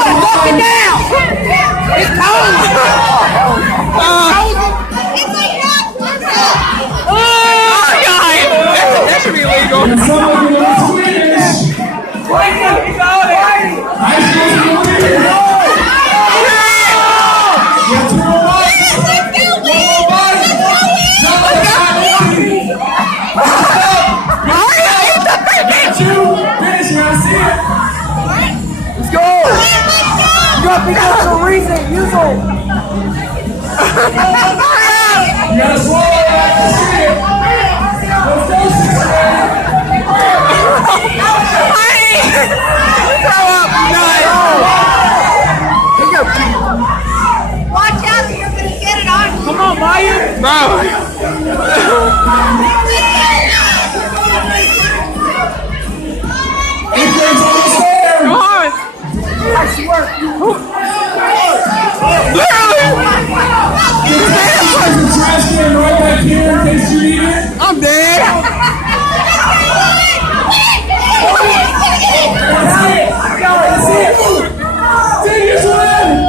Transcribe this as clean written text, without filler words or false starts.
it! Walk it down! It's cold! That should be illegal. Let's go! You got me for a reason. Use them. You gotta swallow it like you see it. Let's go, throw up. Nice. Watch out, you're gonna get it on. Come on, Maya. Bro.